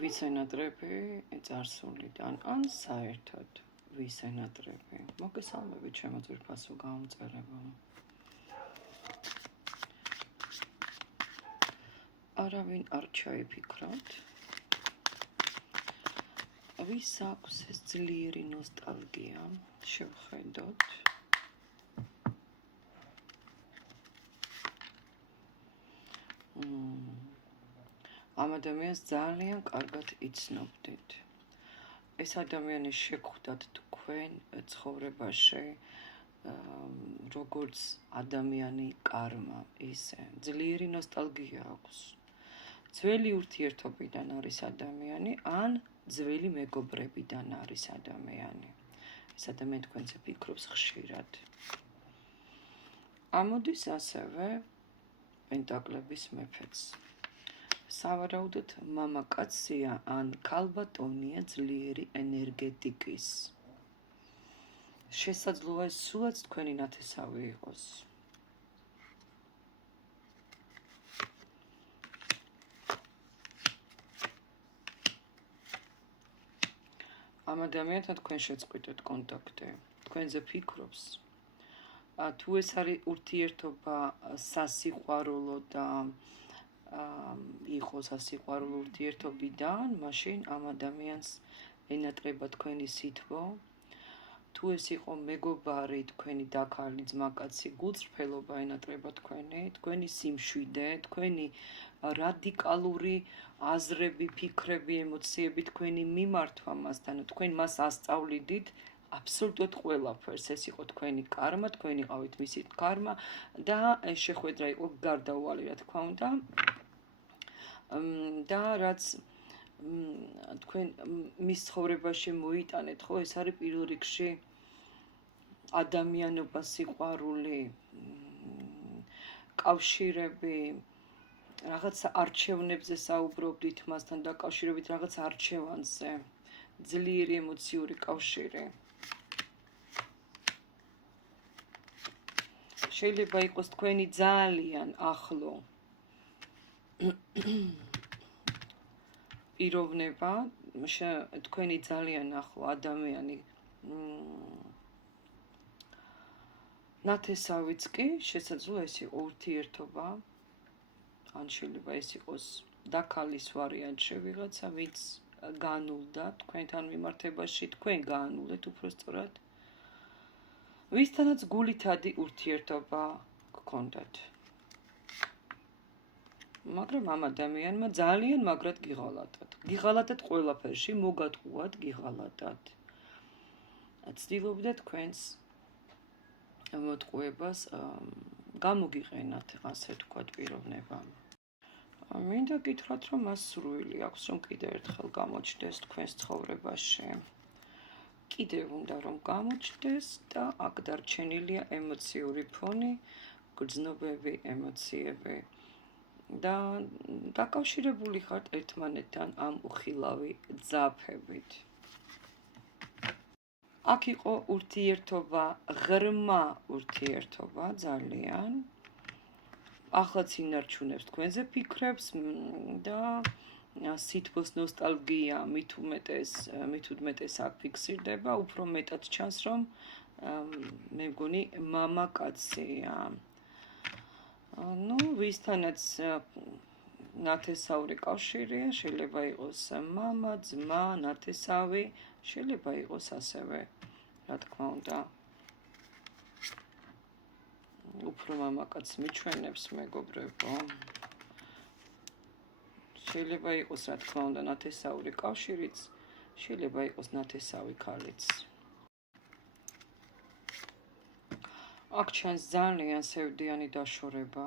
ვისენატრები წარსულიდან ან საერთოდ ვისენატრები. მოგესალმებით ჩემო ძვირფასო გამომწერებო. არავინ არ ჩაიფიქროთ. ვის აქვს ეს ძლიერი ნოსტალგია, შევხედოთ. ამ ადამიანს ძალიან კარგად იცნობდით. ეს ადამიანი შეგხვდათ თქვენ ცხოვრებაში, როგორც ადამიანი კარმა, ისე ძლიერი ნოსტალგია აქვს. ძველი ურთიერთობიდან არის ადამიანი, ან ძველი მეგობრებიდან არის ადამიანი. ეს ადამიანი თქვენზე ფიქრობს ხშირად. ამოდის ასევე პენტაკლების მეფეც. სავარაუდოდ მამაკაცია ან ქალბატონია ძლიერი ენერგეტიკის. შესაძლოა ეს სულაც თქვენი ნათესავი იყოს. ამ ადამიანთან თქვენ შეწყვიტეთ კონტაქტი, თქვენზე ფიქრობს. თუ ეს არის ურთიერთობა სასიყვარულო და იყო სასიყვარულო ურთიერთობიდან, მაშინ ამ ადამიანს ენატრება თქვენი სითბო. თუ ეს იყო მეგობარი, თქვენი დაქალი ძმაკაცი, გულწრფელობა ენატრება თქვენი სიმშვიდე, თქვენი რადიკალური აზრები, ფიქრები, ემოციები თქვენი მიმართვა მასთან, თქვენ მას ასწავლიდით აბსოლუტურად ყველაფერს. ეს იყო თქვენი კარმა, თქვენ იყავით მისი კარმა და ეს შეხვედრა იყო გარდაუვალი, რა თქმა უნდა. და რაც თქვენ მის ცხოვრებაში მოიტანეთ, ხო, ეს არის პირველ რიგში ადამიანობა, სიყვარული, კავშირები, რაღაც არჩევნებზე საუბრობდით მასთან დაკავშირებით, რაღაც არჩევანზე, ძლიერი ემოციური კავშირი. შეიძლება იყოს თქვენი ძალიან ახლო პიროვნება, თქვენი ძალიან ახლო ადამიანი, ნათესავიც კი შესაძლოა ეს იყო ურთიერთობა, ან შეიძლება ეს იყოს დაქალის ვარიანტში ვიღაცა, ვინც განულდა თქვენთან მიმართებაში, თქვენ გაანულეთ უბრალოდ, ვისთანაც გულითადი ურთიერთობა გქონდათ. მაგრამ ამ ადამიანმა ძალიან მაგრად გიღალატათ. გიღალატათ ყველაფერში, მოგატყუათ, გიღალატათ. ცდილობდა თქვენს მოტყუებას გამოგიყენათ, ასე თქვათ, პიროვნება. მინდა გითხრათ, რომ მას სურვილი აქვს, რომ კიდევ ერთხელ გამოჩნდეს თქვენს ცხოვრებაში. კიდევ უნდა რომ გამოჩნდეს და აქ დარჩენილია ემოციური ფონი, გრძნობები, ემოციები. და დაკავშირებული ხართ ერთმანეთთან ამ უხილავი ძაფებით. აქ იყო ურთიერთობა, ღრმა ურთიერთობა ძალიან. ახლა ინარჩუნებს თქვენზე ფიქრებს და სითბოს ნოსტალგია მით უმეტეს აქ ფიქსირდება, უფრო მეტად ჩანს, რომ მე მგონი მამაკაცია. ვისთანაც ნათესაური კავშირია, შეიძლება იყოს მამა, ძმა, ნათესავი, შეიძლება იყოს ასევე, რა თქმა უნდა, უფრო მამაკაც მიჩვენებს მეგობრებო. შეიძლება იყოს, რა თქმა უნდა, ნათესაური კავშირიც, შეიძლება იყოს ნათესავი ქალიც. აქ ჩანს ძალიან სევდიანი დაშორება,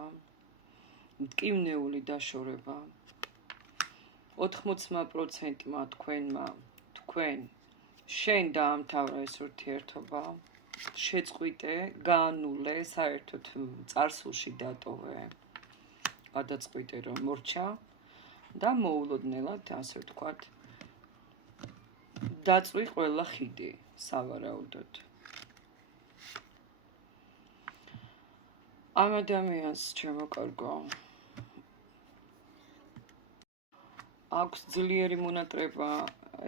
მტკივნეული დაშორება. 80%-მა თქვენ შენ დაამთავრა ეს ურთიერთობა, შეწყვიტე, გაანულე, საერთოდ წარსულში დატოვე, გადაწყვიტე, რომ მორჩა და მოულოდნელად, ასე ვთქვათ, დაწვი ყველა ხიდი, სავარაუდოდ. ამ ადამიანს, ჩემო კარგო, აქვს ძლიერი მონატრება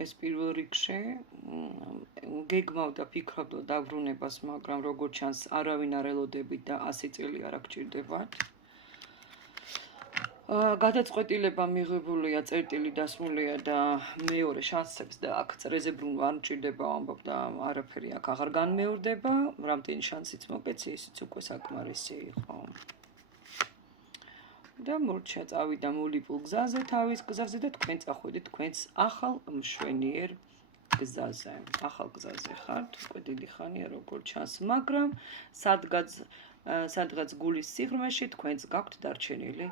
ეს პირველ რიგში, გეგმავდა ფიქრობდა დაბრუნებას, მაგრამ როგორც ჩანს, არავინ არ ელოდებით და 100 წელი არ გჭირდებათ. გადაწყვეტილება მიღებულია, წერტილი დასმულია და მეორე შანსებს და აქ წრეზე ბრუნვა არ მჭირდება ამბობ და არაფერი აქ აღარ განმეორდება, რამდენი შანსიც მოკეცი, ისიც უკვე საკმარისი იყო. და მორჩა წავიდა მოლიპულ გზაზე, თავის გზაზე და თქვენ წახვიდეთ თქვენს ახალ მშვენიერ გზაზე. ახალ გზაზე ხართ, უკვე დიდი ხანია როგორც ჩანს, მაგრამ სადღაც გულის სიღრმეში თქვენს გაქვთ დარჩენილი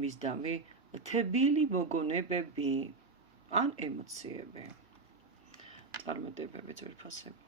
მისდამი თბილი მოგონებები ან ემოციები. წარმატებები, ძვირფასები.